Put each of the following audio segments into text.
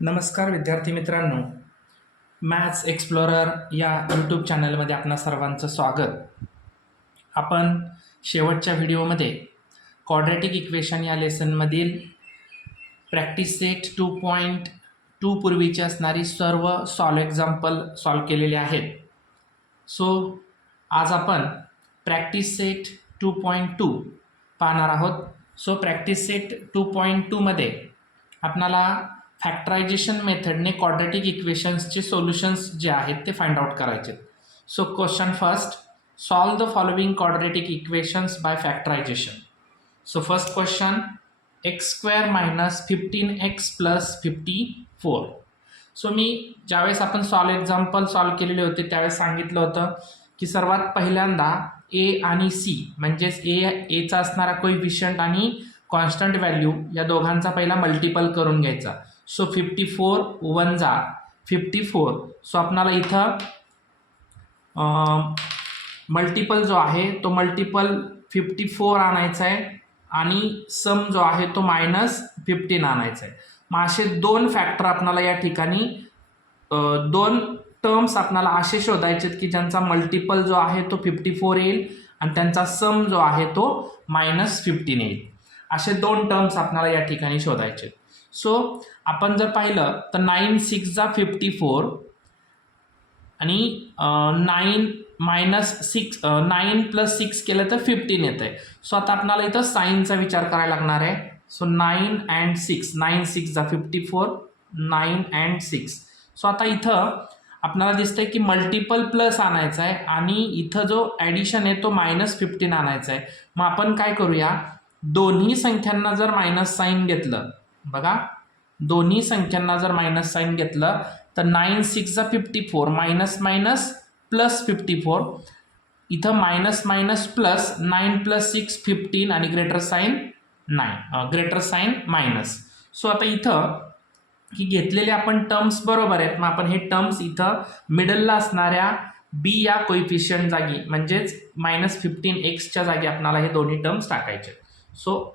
नमस्कार विद्यार्थी मित्रांनो, मॅथ्स एक्सप्लोरर या यूट्यूब चॅनलमध्ये आपणा सर्वांचं स्वागत. आपण शेवटच्या व्हिडिओमध्ये क्वाड्रॅटिक इक्वेशन या लेसनमधील प्रॅक्टिस सेट 2.2 पूर्वीची असणारी सर्व सॉल्व एक्झाम्पल सॉल्व केलेले आहेत. सो आज आपण प्रॅक्टिस सेट 2.2 पाहणार आहोत. सो प्रॅक्टिस सेट 2.2 मध्ये आपणाला फॅक्टरायझेशन मेथडने क्वाड्रॅटिक इक्वेशन्सचे सोल्युशन्स जे आहेत ते फाइंड आउट करायचे. So question first, solve the following quadratic equations by factorization. So first question, x² minus 15x plus 54. So मी ज्यावेळेस आपण सॉल्व एक्झाम्पल सॉल्व केलेले होते त्यावेळेस सांगितलं होतं की सर्वात पहिल्यांदा ए आणि सी म्हणजेच एचा असणारा कोइफिशियंट आणि कॉन्स्टंट व्हॅल्यू या दोघांचा पहिला मल्टिपल करून घ्यायचा. सो 54 1 जा 54. सो आपणाला इथं मल्टिपल जो आहे तो मल्टिपल 54 आणायचा आहे आणि सम जो आहे तो -15 आणायचा आहे. मग असे दोन फॅक्टर आपणाला या ठिकाणी दोन टर्म्स आपणाला असे शोधायचे की ज्यांचा मल्टिपल जो आहे तो 54 येईल आणि त्यांचा सम जो आहे तो -15 येईल. असे दोन टर्म्स आपल्याला या ठिकाणी शोधायचे. सो आपण जर पाहिलं तर 9 6 जा 54 आणि 9 प्लस 6 केलं तर 15 येत आहे. सो आता आपल्याला इथं साईनचा विचार करायला लागणार आहे. सो 9 and 6, 9 6 जा 54, 9 and 6. सो आता इथं आपल्याला दिसतंय की मल्टिपल प्लस आणायचा आहे आणि इथं जो ॲडिशन आहे तो -15 आणायचा आहे. मग आपण काय करूया, दोन्ही संख्यांना जर मायनस साईन घेतलं, बघा दोन्ही संख्यांना जर मायनस साईन घेतलं तर 9 6 जा 54 मायनस मायनस प्लस 54, इथं मायनस मायनस प्लस 9 प्लस 6 15 आणि ग्रेटर साईन मायनस. सो आता इथं ही घेतलेले आपण टर्म्स बरोबर आहेत. मग आपण हे टर्म्स इथं मिडलला असणाऱ्या बी या कोइफिशियंट जागी म्हणजेच -15x जागी आपल्याला हे दोन्ही टर्म्स टाकायचे. So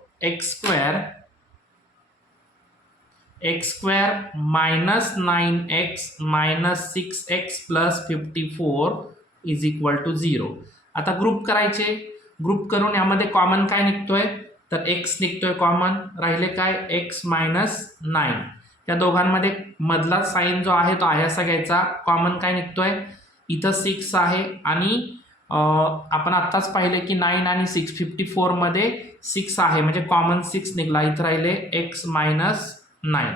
x² minus 9x minus 6x plus 54 is equal to 0. आता ग्रुप करायचे. ग्रुप करून यामध्ये कॉमन काय निघतोय तर x निघतोय कॉमन. राहिले काय x -9. या दोघांमध्ये मधला साईन जो आहे तो आहे असा घ्यायचा. कॉमन काय निघतोय, इथं 6 आहे आणि आपण आत्ताच पाहिले की 9 आणि 6 54 मध्ये 6 आहे म्हणजे कॉमन 6 निघाला. इथं राहिले x -9.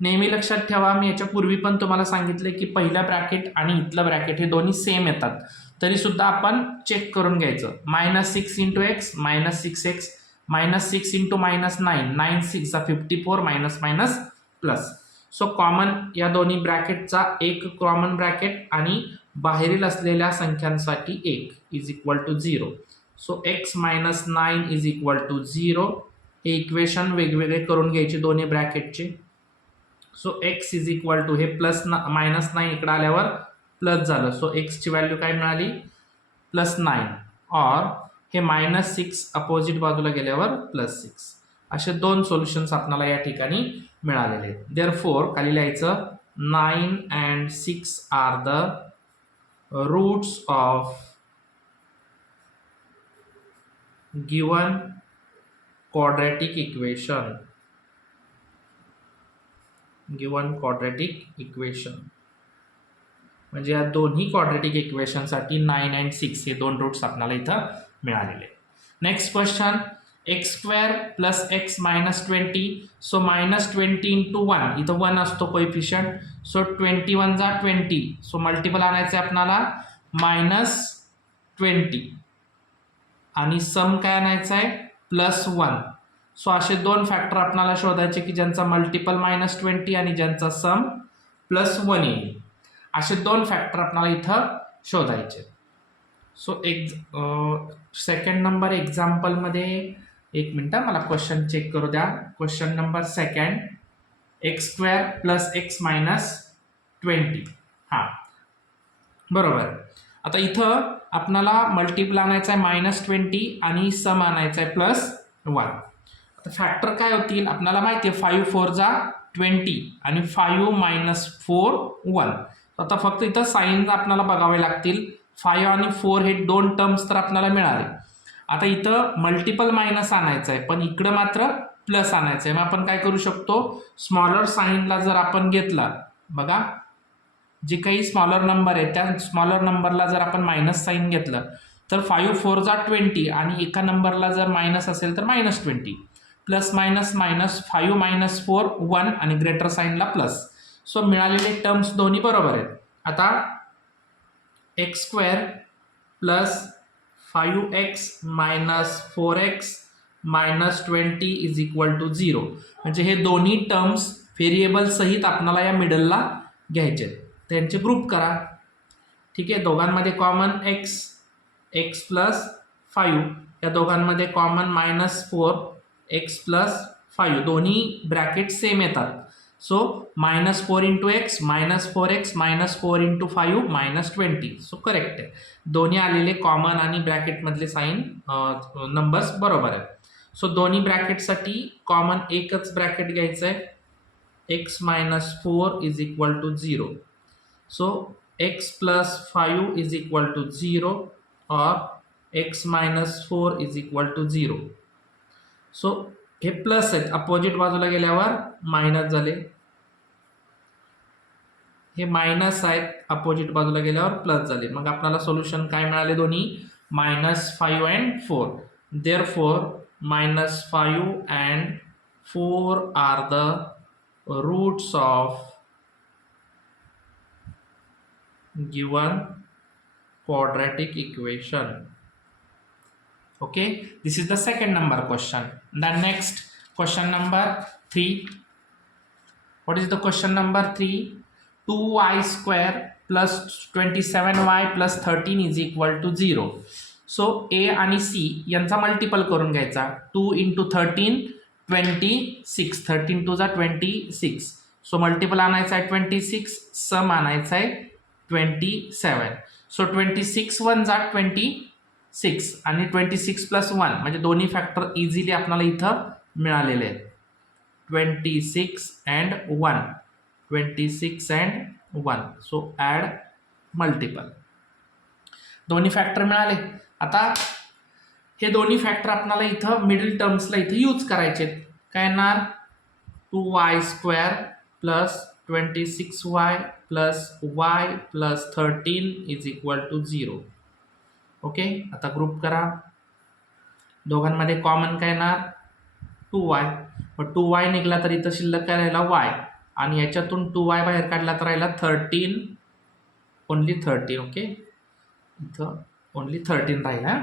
नेहमी लक्षात ठेवा, मी याच्या पूर्वी पण तुम्हाला सांगितले की पहिल्या ब्रॅकेट आणि इथलं ब्रॅकेट हे दोन्ही सेम येतात. तरी सुद्धा आपण चेक करून घ्यायचं. -6 इंटू एक्स -6x -6 इंटू -9, 9 6 जा 54 minus minus plus. So common या दोन्ही ब्रॅकेटचा एक कॉमन ब्रॅकेट आणि बाहेरील असलेल्या संख्यांसाठी 1 is equal to 0. So x -9 is equal to 0. हे इक्वेशन वेगवेगळे करून घ्यायचे दोन्ही ब्रॅकेटचे. So x is equal to हे प्लस -9 इकडे आल्यावर प्लस झालं. सो x ची व्हॅल्यू काय मिळाली +9 और हे -6 अपोजिट बाजूला गेल्यावर +6. असे दोन सोल्युशन्स आपल्याला या ठिकाणी मिळालेले आहेत. देअरफॉर खाली लिहायचं 9 and 6 are the roots of given quadratic equation. म्हणजे या दोन्ही क्वाड्रॅटिक इक्वेशनसाठी 9 and 6 हे दोन रूट्स आपल्याला इथं मिळालेले. Next question, x² plus x -20. So -20 into 1, इथं 1 असतो कोइफिशियंट. सो 21 जा 20. सो मल्टिपल आणायचं आहे आपल्याला -20 आणि सम काय आणायचं आहे +1. सो असे दोन फॅक्टर आपल्याला शोधायचे की ज्यांचा मल्टिपल -20 आणि ज्यांचा सम +1 येईल. असे दोन फॅक्टर आपल्याला इथं शोधायचे. सो सेकंड नंबर एक्झाम्पलमध्ये, एक मिनटं मला क्वेश्चन चेक करू द्या. Question number second, x² plus x -20. हां बरोबर. आता इथं आपल्याला मल्टिपल आणायचं आहे -20 आणि सम आणायचं आहे +1. आता फॅक्टर काय होतील आपल्याला माहिती आहे, 5 4 जा 20 आणि 5 मायनस 4 1. आता फक्त इथं साईन आपल्याला बघावे लागतील. 5 आणि 4 हे दोन टर्म्स तर आपल्याला मिळाले. आता इथं मल्टिपल मायनस आणायचं आहे, पण इकडं मात्र प्लस आणायचं आहे. मग आपण काय करू शकतो, स्मॉलर साईनला जर आपण घेतला, बघा जे काही स्मॉलर नंबर आहे त्या स्मॉलर नंबरला जर आपण मायनस साईन घेतलं तर 5 4 जा 20 आणि एका नंबरला जर मायनस असेल तर -20. प्लस मायनस मायनस 5 मायनस 4 1 आणि ग्रेटर साईनला प्लस. सो मिळालेले टर्म्स दोन्ही बरोबर आहेत. आता x² plus 5x minus 4x minus 20 is equal to 0. म्हणजे हे दोन्ही टर्म्स व्हेरिएबल सहित आपल्याला या मिडलला घ्यायचे, त्यांचे ग्रुप करा. ठीक आहे, दोघांमध्ये कॉमन x प्लस 5, या दोघांमध्ये कॉमन -4x प्लस 5, दोन्ही ब्रॅकेट सेम येतात. So -4 into x minus 4x minus 4 into 5 -20. So correct आहे, दोन्ही आलेले कॉमन आणि ब्रॅकेटमधले साईन नंबर्स बरोबर आहेत. सो दोन्ही ब्रॅकेटसाठी कॉमन एकच ब्रॅकेट घ्यायचं आहे, x minus 4 is equal to 0. So x plus 5 is equal to 0 और x minus 4 is equal to 0. So हे प्लस आहेत, अपोजिट बाजूला गेल्यावर मायनस झाले. हे मायनस आहेत, अपोजिट बाजूला गेल्यावर प्लस झाले. मग आपल्याला सोल्युशन काय मिळाले दोन्ही, -5 and 4. Therefore -5 and 4 are the roots of given quadratic equation. Okay, this is the second number question. The next question number 3. What is the question number 3? 2y square plus 27y plus 13 is equal to 0. So a आणि c यांचा multiple करून घ्यायचा. 2 into 13 26, 13 2 जा 26. So multiple आणायचा आहे 26, सम आणायचा आहे 27. So 26 1 जा 26 आणि 26 प्लस 1 म्हणजे दोन्ही फॅक्टर इझिली आपल्याला इथं मिळालेले आहेत. 26 and 1, 26 and 1. So add multiple, दोन्ही फॅक्टर मिळाले. आता हे दोन्ही फॅक्टर आपल्याला इथं मिडल टर्म्सला इथं यूज करायचे. काय येणार, 2y square plus 26y plus y plus 13 is equal to 0. Okay, आता ग्रुप करा. दोघांमध्ये कॉमन काय येणार, 2y. मग 2y निघाला तर इथं शिल्लक काय राहिला, y. आणि याच्यातून 2y बाहेर काढला तर राहिला 13, ओनली 13. ओके, इथं ओनली 13 राहिला.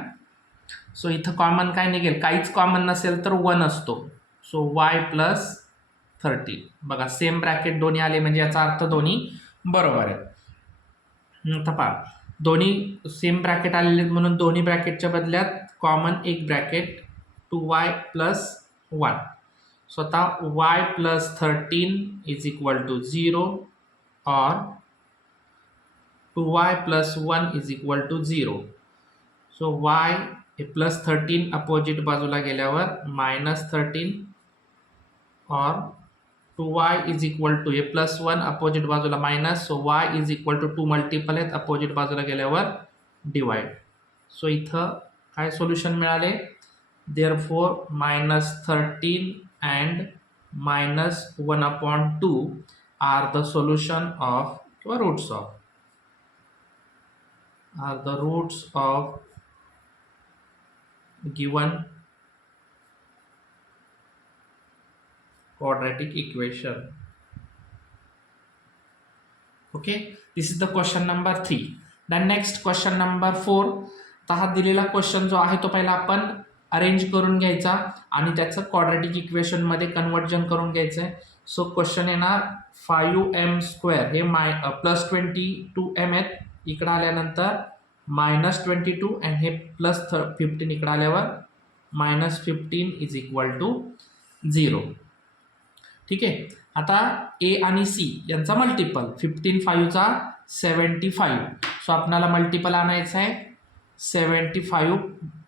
सो इथं कॉमन काय निघेल, काहीच कॉमन नसेल तर 1 असतो. So y plus 13. बघा सेम ब्रॅकेट दोन्ही आले म्हणजे याचा अर्थ दोन्ही बरोबर आहेत. आता पहा, दोन्ही सेम ब्रॅकेट आलेले म्हणून दोन्ही ब्रॅकेटच्या बदल्यात कॉमन एक ब्रॅकेट 2y प्लस 1. सो आता y plus 13 is equal to 0 और 2y plus 1 is equal to 0. So y हे प्लस 13 अपोजिट बाजूला गेल्यावर -13 और 2y इज इक्वल टू हे प्लस 1 अपोजिट बाजूला minus. So y is equal to 2 multiple आहेत, opposite बाजूला गेल्यावर डिवाइड. सो इथं काय सोल्युशन मिळाले, therefore -13 and -1/2 are the solution of किंवा roots of given quadratic equation. Okay, this is the question number 3. Then next question number 4. आता हा दिलेला क्वेश्चन जो आहे तो पहिला आपण अरेंज करून घ्यायचा आणि त्याचं क्वाड्रॅटिक इक्वेशन मध्ये कन्वर्जन करून घ्यायचं आहे. सो क्वेश्चन येणार 5m² हे प्लस 22m आहेत, इकडं आल्यानंतर -22 आणि हे प्लस 15 इकडं आल्यावर -15 इज इक्वल टू 0. ठीक आहे, आता ए आणि सी यांचा मल्टिपल 15 5 चा 75. सो आपल्याला मल्टिपल आणायचं आहे 75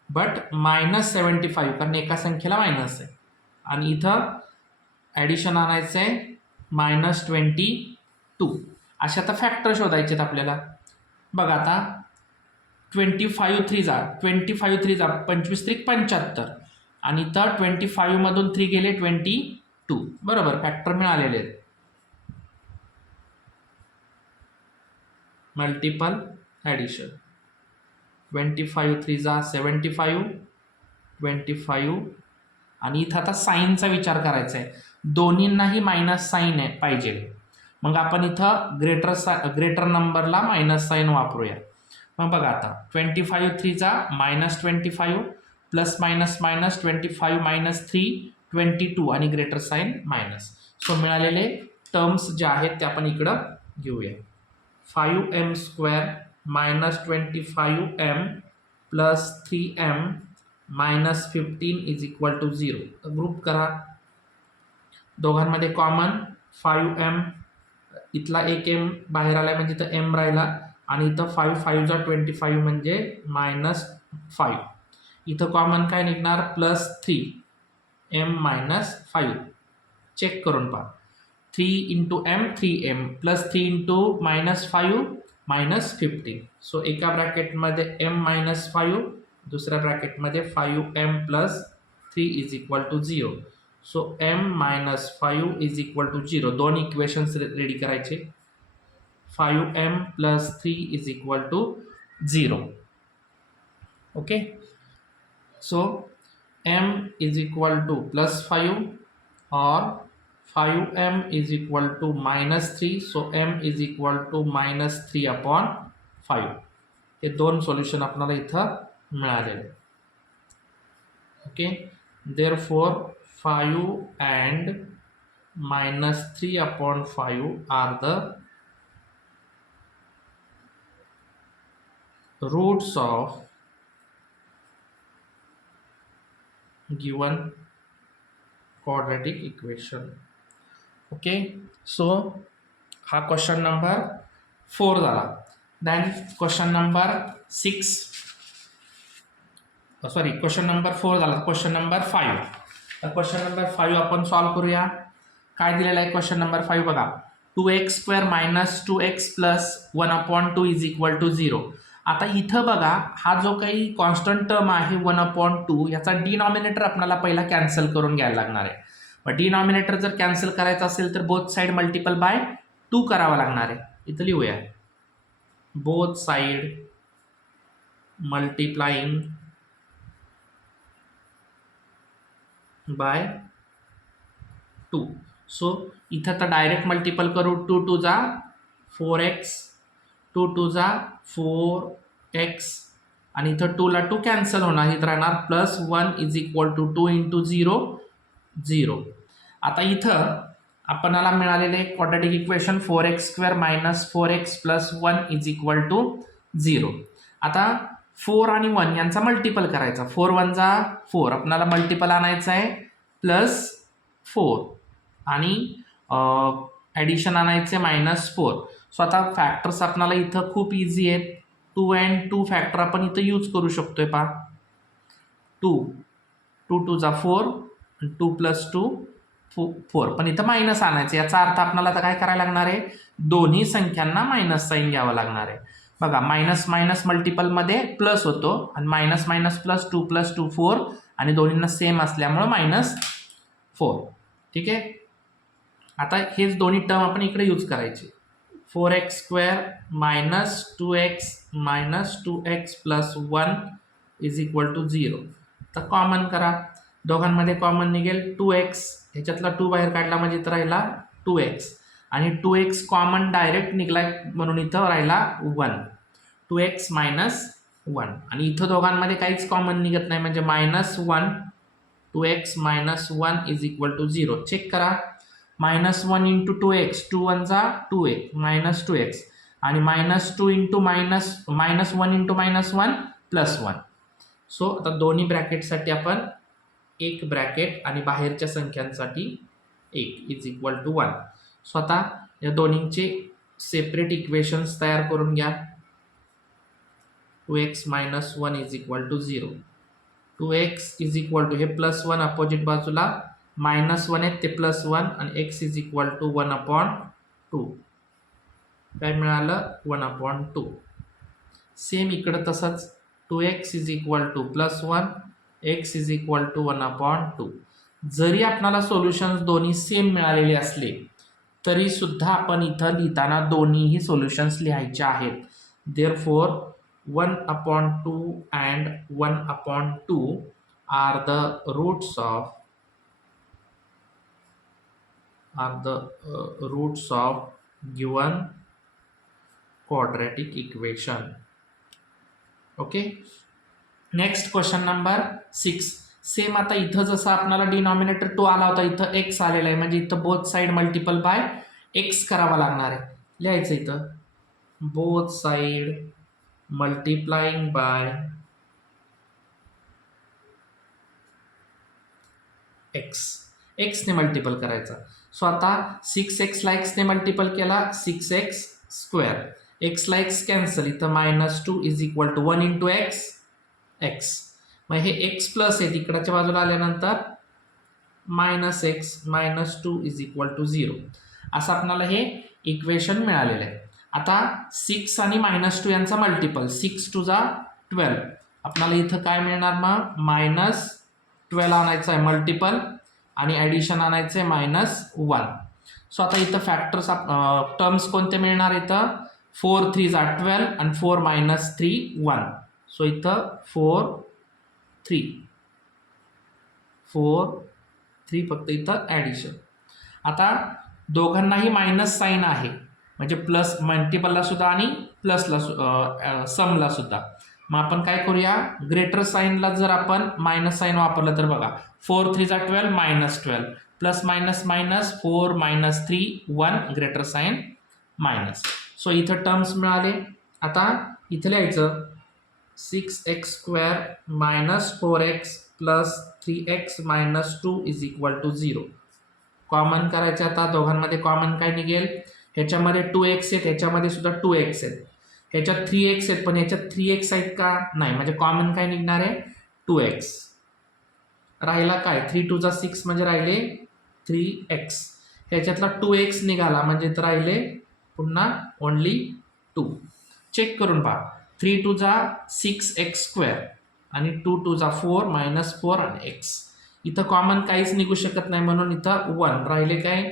बट -75 कारण एका संख्येला मायनस आहे. आणि इथं ॲडिशन आणायचं आहे -22 अशा आता फॅक्टर शोधायचे आहेत आपल्याला. बघा आता 25 3 25 3 25 त्रिक 75 आणि इथं 25 मधून 3 गेले 22 बरोबर फॅक्टर मिळालेले आहेत. मल्टिपल ॲडिशन 25 3 75 25 आणि इथं आता साईनचा विचार करायचा आहे. दोन्हींनाही मायनस साईन आहे पाहिजे. मग आपण इथं ग्रेटर नंबरला मायनस साईन वापरूया. मग बघा आता 25 3 -25 प्लस मायनस मायनस 25 - 3 22 आणि ग्रेटर साईन मायनस. सो मिळालेले टर्म्स ज्या आहेत त्या आपण इकडं घेऊया. 5m² - 25m plus 3m minus 15 is equal to 0. Group करा. दोघांमध्ये कॉमन 5m, इथला एक m बाहेर आला म्हणजे इथं m राहिला आणि इथं 5 5 25 म्हणजे -5. इथं कॉमन काय निघणार प्लस 3m - 5. चेक करून पहा. 3 × m 3m प्लस 3 × -5 -15. सो एका ब्रॅकेटमध्ये m - 5 दुसऱ्या ब्रॅकेटमध्ये 5m + 3 is equal to 0. So m - 5 is equal to 0. दोन इक्वेशन्स रेडी करायचे. 5m + 3 is equal to 0. Okay. So m is equal to +5 और 5m is equal to -3. So m is equal to -3/5. हे दोन सोल्युशन आपल्याला इथं मिळालेले. Okay. Therefore 5 and -3/5 are the roots of given quadratic equation. Okay. So हा question number 4 झाला. Then question number 6 question number 4 झाला. Question number 5. तर क्वेश्चन नंबर 5 आपण सॉल्व करूया. काय दिलेला आहे क्वेश्चन नंबर 5 बघा. 2x² - 2x + 1/2 is equal to 0. आता इथं बघा हा जो काही कॉन्स्टंट टर्म आहे 1/2 याचा डिनॉमिनेटर आपल्याला पहिला कॅन्सल करून घ्यायला लागणार आहे. मग डिनॉमिनेटर जर कॅन्सल करायचं असेल तर बोथ साईड मल्टिपल बाय 2 करावं लागणार आहे. इथं लिहूया both side multiplying by 2. So इथं तर डायरेक्ट मल्टिपल करू. 2 2 4x 2 2 4x आणि इथं 2 ला 2 कॅन्सल होणार. इथं राहणार +1 इज इक्वल टू 2 × 0 0. आता इथं आपल्याला मिळालेले quadratic equation 4x² - 4x + 1 is equal to 0. आता 4 आणि 1 यांचा मल्टिपल करायचा. 4 1 4 आपल्याला मल्टिपल आणायचं आहे +4 आणि ॲडिशन आणायचे -4. सो आता फॅक्टर्स आपल्याला इथं खूप इझी आहेत. 2 and 2 फॅक्टर आपण इथं यूज करू शकतोय. पहा 2 2 2 4 2 + 2 4. पण इथं मायनस आणायचं. याचा अर्थ आपल्याला आता काय करायला लागणार आहे दोन्ही संख्यांना मायनस साईन घ्यावं लागणार आहे. बघा मायनस मायनस मल्टिपलमध्ये प्लस होतो आणि मायनस मायनस प्लस 2 + 2 4 आणि दोन्हींना सेम असल्यामुळं -4. ठीक आहे. आता हेच दोन्ही टर्म आपण इकडे यूज करायचे. 4x² - 2x - 2x + 1 is equal to 0. तर कॉमन करा. दोघांमध्ये कॉमन निघेल 2x. ह्याच्यातला 2 बाहेर काढला म्हणजे इथं राहिला 2x आणि 2x कॉमन डायरेक्ट निघला म्हणून इथं राहिला 1. 2x - 1 आणि इथं दोघांमध्ये काहीच कॉमन निघत नाही म्हणजे -1. 2x - 1 is equal to 0. Check करा. -1 × 2x 2 1 2x -2x आणि -2 × -1 × -1 +1. सो आता दोन्ही ब्रॅकेटसाठी आपण एक ब्रॅकेट आणि बाहेरच्या संख्यांसाठी 1 इज इक्वल टू 1. सो आता या दोन्हींचे सेपरेट इक्वेशन्स तयार करून घ्या. 2x - 1 is equal to 0. 2x is equal to हे +1 अपोजिट बाजूला -1 आहेत ते +1 आणि x इज इक्वल टू 1/2. काय मिळालं 1/2. सेम इकडं तसंच 2x is equal to +1 x is equal to 1/2. जरी आपल्याला सोल्युशन्स दोन्ही सेम मिळालेले असले तरी सुद्धा आपण इथं लिहिताना दोन्हीही सोल्युशन्स लिहायचे आहेत. Therefore 1/2 and 1/2 are the roots of given quadratic equation. Okay. Next question number 6. Same आता इथं जसं आपल्याला डिनॉमिनेटर 2 आला होता इथं x आलेला आहे म्हणजे इथं both side multiple by x करावा लागणार आहे. लिहायचं इथं both side multiplying by x ने मल्टिपल करायचा. सो आता 6x ला x ने मल्टिपल केला 6x स्क्वेअर. x ला x कॅन्सल इथं -2 is equal to 1 into x. मग हे x प्लस आहे इकडच्या बाजूला आल्यानंतर -x -2 इज इक्वल टू 0. असं आपल्याला हे इक्वेशन मिळालेलं आहे. आता 6 आणि -2 यांचा मल्टिपल 6 2 जा 12. आपल्याला इथं काय मिळणार मग -12 आणायचं आहे मल्टिपल आणि ॲडिशन आणायचं आहे -1. सो आता इथं फॅक्टर्स टर्म्स कोणते मिळणार इथं 4 3 जा 12 आणि 4 -3 1. सो इथं 4 3 फक्त इथं ॲडिशन. आता दोघांनाही मायनस साईन आहे म्हणजे प्लस मल्टिपलला सुद्धा आणि प्लसला समला सुद्धा. मग आपण काय करूया ग्रेटर साईनला जर आपण मायनस साईन वापरलं तर बघा 4 3 जा 12 -12 plus minus minus 4 -3 1 greater sign minus. So इथं टर्म्स मिळाले. आता इथं लिहायचं 6x square -4x plus 3x -2 is equal to 0. Common करायचं आता दोघांमध्ये कॉमन काय निघेल ह्याच्यामध्ये 2x आहेत ह्याच्यामध्ये सुद्धा 2x आहेत ह्याच्यात 3x आहेत पण ह्याच्यात 3x आहेत का नाही म्हणजे कॉमन काय निघणार आहे 2x. राहिला काय 3 2 जा 6 म्हणजे राहिले 3x. ह्याच्यातला 2x निघाला म्हणजे तर राहिले पुन्हा ओनली 2. चेक करून पहा 3 2 जा 6x स्क्वेअर आणि 2 2 जा 4 -4 आणि x. इथं कॉमन काहीच निघू शकत नाही म्हणून इथं 1 राहिले काय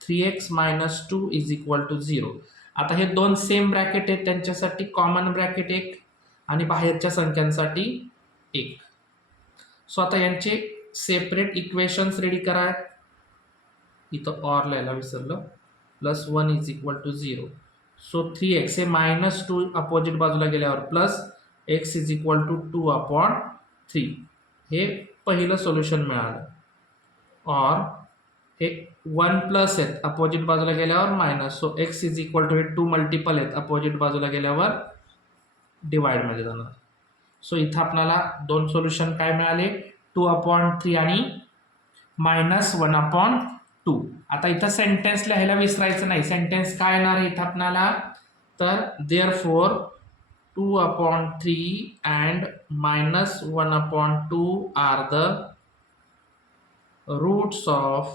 3x -2 इज इक्वल टू 0. आता हे दोन सेम ब्रॅकेट आहेत त्यांच्यासाठी कॉमन ब्रॅकेट 1 आणि बाहेरच्या संख्यांसाठी 1. सो आता यांचे सेपरेट इक्वेशन्स रेडी करा. इथं ऑर लिहायला विसरलं +1 is equal to 0. So 3x हे -2 अपोजिट बाजूला गेल्यावर plus x is equal to 2/3. हे पहिलं सोल्युशन मिळालं. ऑर हे 1 प्लस आहेत अपोजिट बाजूला गेल्यावर minus. So x is equal to हे 2 मल्टिपल आहेत अपोजिट बाजूला गेल्यावर डिवाइडमध्ये जाणार. सो इथं आपल्याला दोन सोल्युशन काय मिळाले 2/3 आणि -1/2. आता इथं सेंटेन्स लिहायला विसरायचं नाही. सेंटेन्स काय येणार आहे इथं आपल्याला तर therefore 2/3 and -1/2 are the roots of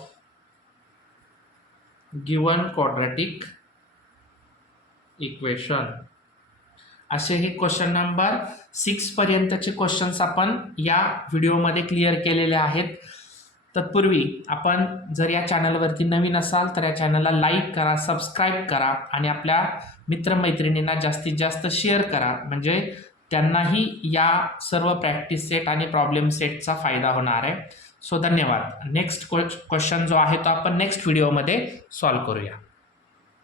given quadratic equation. असे हे क्वेश्चन नंबर 6 पर्यंतचे क्वेश्चन्स आपण या व्हिडिओमध्ये क्लिअर केलेले आहेत. तत्पूर्वी आपण जर या चॅनलवरती नवीन असाल तर या चॅनलला लाईक करा, सबस्क्राईब करा आणि आपल्या मित्रमैत्रिणींना जास्तीत जास्त शेअर करा म्हणजे त्यांनाही या सर्व प्रॅक्टिस सेट आणि प्रॉब्लेम सेटचा फायदा होणार आहे. सो धन्यवाद. नेक्स्ट क्वेश्चन जो आहे तो आपण नेक्स्ट व्हिडिओमध्ये सॉल्व्ह करूया.